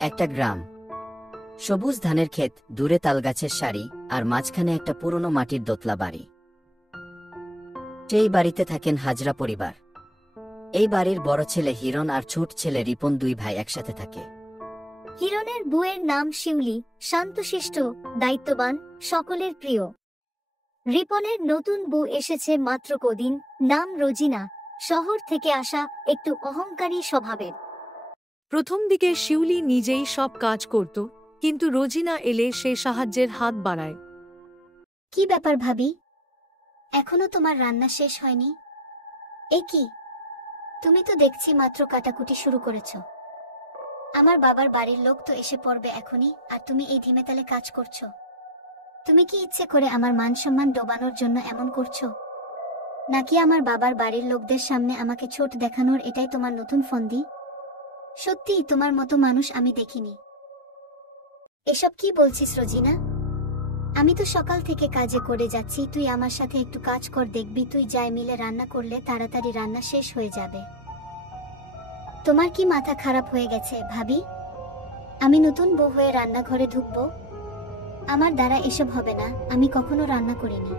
একটা গ্রাম, সবুজ ধানের ক্ষেত, দূরে তালগাছের সারি, আর মাঝখানে একটা পুরনো মাটির দোতলা বাড়ি। সেই বাড়িতে থাকেন হাজরা পরিবার। এই বাড়ির বড় ছেলে হিরণ আর ছোট ছেলে রিপন, দুই ভাই একসাথে থাকে। হিরণের বউয়ের নাম শিউলি, শান্তশিষ্ট, দায়িত্ববান, সকলের প্রিয়। রিপনের নতুন বউ এসেছে মাত্র কদিন, নাম রোজিনা, শহর থেকে আসা, একটু অহংকারী স্বভাবের। প্রথম দিকে শিউলি নিজেই সব কাজ করত, কিন্তু রোজিনা এলে সে সাহায্যের হাত বাড়ায়। কি ব্যাপার ভাবি, এখনো তোমার রান্না শেষ হয়নি? এ কি, তুমি তো দেখছি মাত্র কাটাকুটি শুরু করেছ। আমার বাবার বাড়ির লোক তো এসে পড়বে এখনই, আর তুমি এই ধিমে তালে কাজ করছো। তুমি কি ইচ্ছে করে আমার মান সম্মান ডোবানোর জন্য এমন করছো, নাকি আমার বাবার বাড়ির লোকদের সামনে আমাকে ছোট দেখানোর এটাই তোমার নতুন ফন্দি? সত্যি তোমার মতো মানুষ আমি দেখিনি। এসব কি বলছিস রোজিনা? আমি তো সকাল থেকে কাজে করে যাচ্ছি, তুই আমার সাথে একটু কাজ কর, দেখবি তুই যাই মিলে রান্না করলে তাড়াতাড়ি রান্না শেষ হয়ে যাবে। তোমার কি মাথা খারাপ হয়ে গেছে ভাবি? আমি নতুন বউ হয়ে রান্নাঘরে ঢুকবো? আমার দ্বারা এসব হবে না, আমি কখনো রান্না করিনি।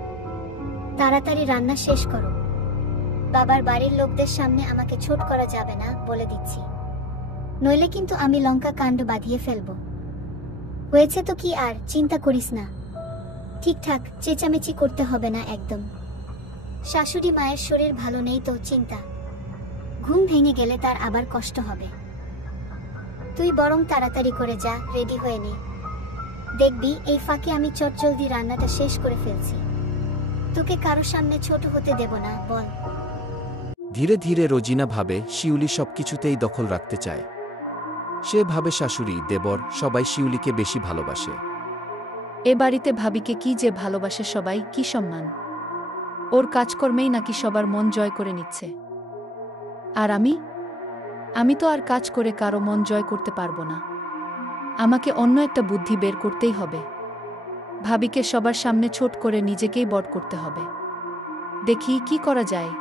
তাড়াতাড়ি রান্না শেষ করো, বাবার বাড়ির লোকদের সামনে আমাকে ছোট করা যাবে না বলে দিচ্ছি, নইলে কিন্তু আমি লঙ্কা কাণ্ড বাঁধিয়ে ফেলবো। হয়েছে তো কি, আর চিন্তা করিস না, ঠিকঠাক চেঁচামেচি করতে হবে না একদম। শাশুড়ি মায়ের শরীর ভালো নেই তো চিন্তা, ঘুম ভেঙে গেলে তার আবার কষ্ট হবে। তুই বরং তাড়াতাড়ি করে যা, রেডি হয়ে নে, দেখবি এই ফাঁকে আমি চটজলদি রান্নাটা শেষ করে ফেলছি। তোকে কারো সামনে ছোট হতে দেব না, বল। ধীরে ধীরে রোজিনা ভাবে শিউলি সবকিছুতেই দখল রাখতে চায়। সে ভাবে শাশুড়ি, দেবর সবাই শিউলিকে বেশি ভালোবাসে। এ বাড়িতে ভাবিকে কি যে ভালোবাসে সবাই, কি সম্মান! ওর কাজকর্মেই নাকি সবার মন জয় করে নিচ্ছে। আর আমি তো আর কাজ করে কারো মন জয় করতে পারবো না। আমাকে অন্য একটা বুদ্ধি বের করতেই হবে। ভাবিকে সবার সামনে ছোট করে নিজেকেই বড় করতে হবে। দেখি কি করা যায়।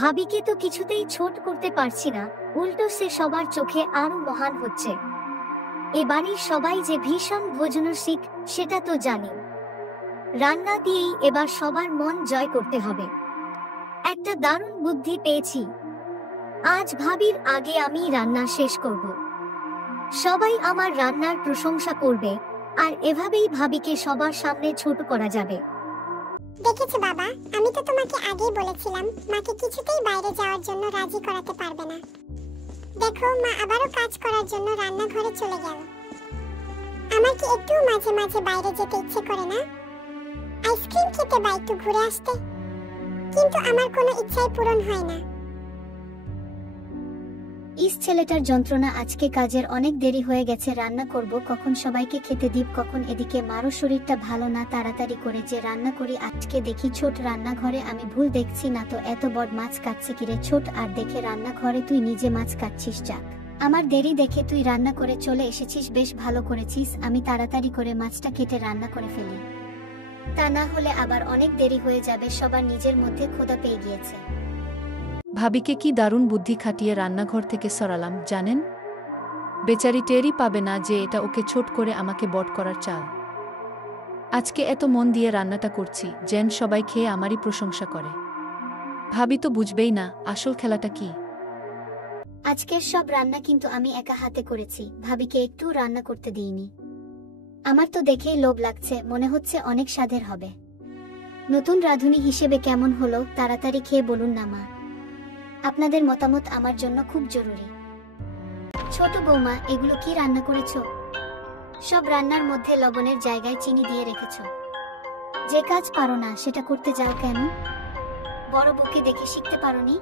ভাবিকে তো কিছুতেই ছোট করতে পারছি না, উল্টো সে সবার চোখে আরো মহান হচ্ছে। এ বাড়ির সবাই যে ভীষণ ভোজনরসিক সেটা তো জানি। রান্না দিয়েই এবার সবার মন জয় করতে হবে। একটা দারুণ বুদ্ধি পেয়েছি, আজ ভাবির আগে আমি রান্না শেষ করব। সবাই আমার রান্নার প্রশংসা করবে, আর এভাবেই ভাবিকে সবার সামনে ছোট করা যাবে। দেখেছো বাবা, আমি তো তোমাকে আগেই বলেছিলাম মাকে কিছুতেই বাইরে যাওয়ার জন্য রাজি করাতে পারবে না। দেখো, মা আবারও কাজ করার জন্য রান্নাঘরে চলে গেল। আমার কি একটু মাঝে মাঝে বাইরে যেতে ইচ্ছে করে না? আইসক্রিম খেতে বা একটু ঘুরে আসতে, কিন্তু আমার কোনো ইচ্ছাই পূরণ হয় না। ইস, ছেলেটার যন্ত্রণা, আজকে কাজের অনেক দেরি হয়ে গেছে, রান্না করব কখন, সবাইকে খেতে দিব কখন, এদিকে মারও শরীরটা ভালো না, তাড়াতাড়ি করে যে রান্না করি। আজকে দেখি ছোট রান্নাঘরে আমি ভুল দেখছি না তো, এত বড় মাছ কাটছে কিরে ছোট, আর দেখে রান্নাঘরে তুই নিজে মাছ কাটছিস। যাক, আমার দেরি দেখে তুই রান্না করে চলে এসেছিস, বেশ ভালো করেছিস। আমি তাড়াতাড়ি করে মাছটা কেটে রান্না করে ফেলি, তা না হলে আবার অনেক দেরি হয়ে যাবে, সবার নিজের মধ্যে ক্ষুধা পেয়ে গিয়েছে। ভাবিকে কি দারুণ বুদ্ধি খাটিয়ে রান্নাঘর থেকে সরালাম জানেন। বেচারি টেরই পাবে না যে এটা ওকে ছোট করে আমাকে বড় করার চাল। আজকে এত মন দিয়ে রান্নাটা করছি যেন সবাই খেয়ে আমারই প্রশংসা করে। ভাবি তো বুঝবেই না আসল খেলাটা কি। আজকের সব রান্না কিন্তু আমি একা হাতে করেছি, ভাবিকে একটু রান্না করতে দিইনি। আমার তো দেখেই লোভ লাগছে, মনে হচ্ছে অনেক স্বাদের হবে। নতুন রাঁধুনি হিসেবে কেমন হলো তাড়াতাড়ি খেয়ে বলুন না মা। আপনাদের মতামত আমার জন্য খুব জরুরি। ছোট বৌমা, এগুলো কি রান্না করেছো? সব রান্নার মধ্যে লবণের জায়গায় চিনি দিয়ে রেখেছো। যে কাজ পারো না সেটা করতে যাও কেন? বড় বউকে দেখে শিখতে পারোনি?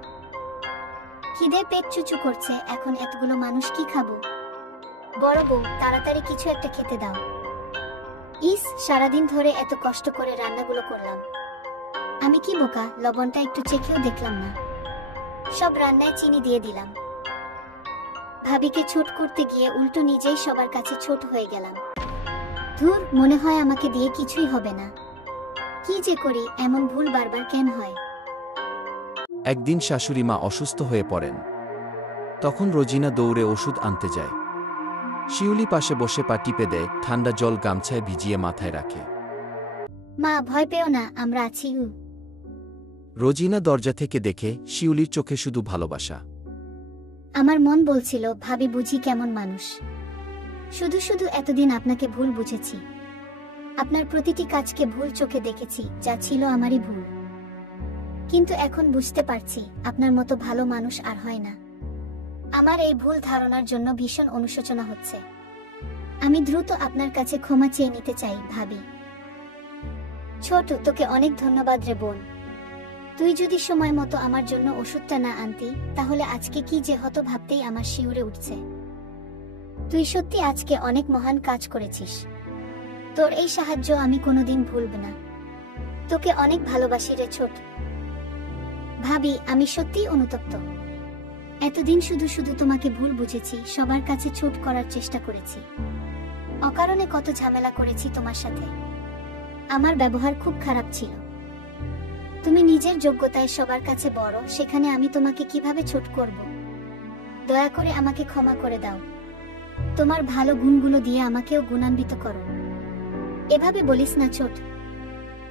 খিদে পেট চুচু করছে, এখন এতগুলো মানুষ কি খাবো? বড় বউ, তাড়াতাড়ি কিছু একটা খেতে দাও। ইস, সারাদিন ধরে এত কষ্ট করে রান্নাগুলো করলাম, আমি কি বোকা, লবণটা একটু চেখেও দেখলাম না। সব রান্নায় চিনি দিয়ে দিলাম। ভাবিকে ছোট করতে গিয়ে উল্টো নিজেই সবার কাছে ছোট হয়ে গেলাম। ধুর, মনে হয় আমাকে দিয়ে কিছুই হবে না। কি যে করি, এমন ভুল বারবার কেন হয়? একদিন শাশুড়ি মা অসুস্থ হয়ে পড়েন। তখন রোজিনা দৌড়ে ওষুধ আনতে যায়। শিউলি পাশে বসে পা টিপে দেয়, ঠান্ডা জল গামছায় ভিজিয়ে মাথায় রাখে। মা ভয় পেও না, আমরা আছি। রোজিনা দরজা থেকে দেখে শিউলির চোখে শুধু ভালোবাসা। আমার মন বলছিল ভাবি বুঝি কেমন মানুষ। শুধু শুধু এতদিন আপনাকে ভুল বুঝেছি, আপনার প্রতিটি কাজকে ভুল চোখে দেখেছি, যা ছিল আমারই ভুল। কিন্তু এখন বুঝতে পারছি আপনার মতো ভালো মানুষ আর হয় না। আমার এই ভুল ধারণার জন্য ভীষণ অনুশোচনা হচ্ছে। আমি দ্রুত আপনার কাছে ক্ষমা চেয়ে নিতে চাই ভাবি। ছোট, তোকে অনেক ধন্যবাদ রে বোন। তুই যদি সময় মতো আমার জন্য ওষুধটা না আনতি, তাহলে আজকে কি যে হতো ভাবতেই আমার শিউরে উঠছে। তুই সত্যি আজকে অনেক মহান কাজ করেছিস। তোর এই সাহায্য আমি কোনোদিন ভুলব না। তোকে অনেক ভালোবাসি রে ছোট। ভাবি, আমি সত্যিই অনুতপ্ত। এতদিন শুধু শুধু তোমাকে ভুল বুঝেছি, সবার কাছে ছোট করার চেষ্টা করেছি, অকারণে কত ঝামেলা করেছি তোমার সাথে। আমার ব্যবহার খুব খারাপ ছিল। তুমি নিজের যোগ্যতায় সবার কাছে বড়, সেখানে আমি তোমাকে কিভাবে ছোট করব? দয়া করে আমাকে ক্ষমা করে দাও। তোমার ভালো গুণগুলো দিয়ে আমাকেও গুণান্বিত করো। এভাবে বলিস না ছোট,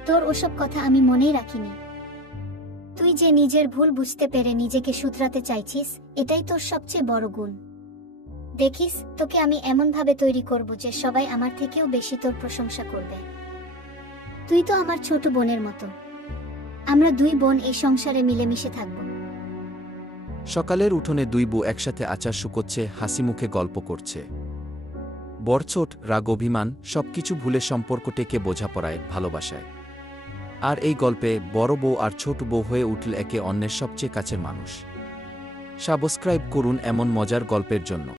তোর ওসব কথা আমি মনেই রাখিনি। তুই যে নিজের ভুল বুঝতে পেরে নিজেকে শুধরাতে চাইছিস, এটাই তোর সবচেয়ে বড় গুণ। দেখিস, তোকে আমি এমন ভাবে তৈরি করব যে সবাই আমার থেকেও বেশি তোর প্রশংসা করবে। তুই তো আমার ছোট বোনের মতো। আমরা দুই বোন এই সংসারে মিলেমিশে থাকব। সকালের উঠোনে দুই বউ একসাথে আচার শুকোচ্ছে, হাসি মুখে গল্প করছে। বড়ছোট রাগ অভিমান সবকিছু ভুলে সম্পর্ক টেকে বোঝাপড়ায়, ভালোবাসায়। আর এই গল্পে বড় বউ আর ছোট বউ হয়ে উঠল একে অন্যের সবচেয়ে কাছের মানুষ। সাবস্ক্রাইব করুন এমন মজার গল্পের জন্য।